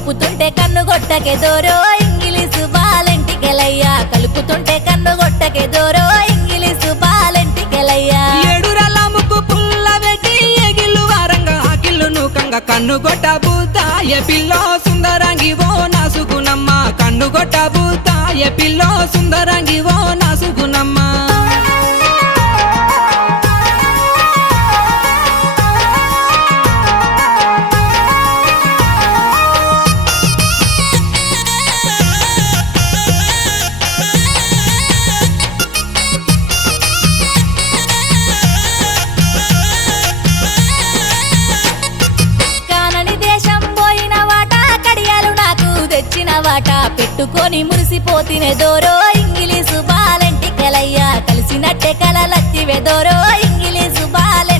కలుపుతుంటే కన్ను గొట్టకే దోరో ఇంగిలీసు బాలెంటికెలయ్యా కలుపుతుంటే కన్ను గొట్టకే దోరో ఇంగిలీసు బాలెంటికెలయ్యా ఏడురల ముక్కు పుల్ల పెట్టి ఎగిల్లు వారంగా ఆకిల్లును కంగ కన్ను గొట్ట బూతాయ పిల్లో సుందరంగి ఓ నాసుకునమ్మ కన్ను గొట్ట బూతాయ పిల్లో సుందరంగి ఓ నాసుకునమ్మ వాట పెట్టుకొని మురిసిపోతినే దోరో ఇంగిలీసు బాలెంటికెలయ్యా కలిసినట్టే కలలత్తివే దోరో ఇంగిలీసు బాలెంటికెలయ్యా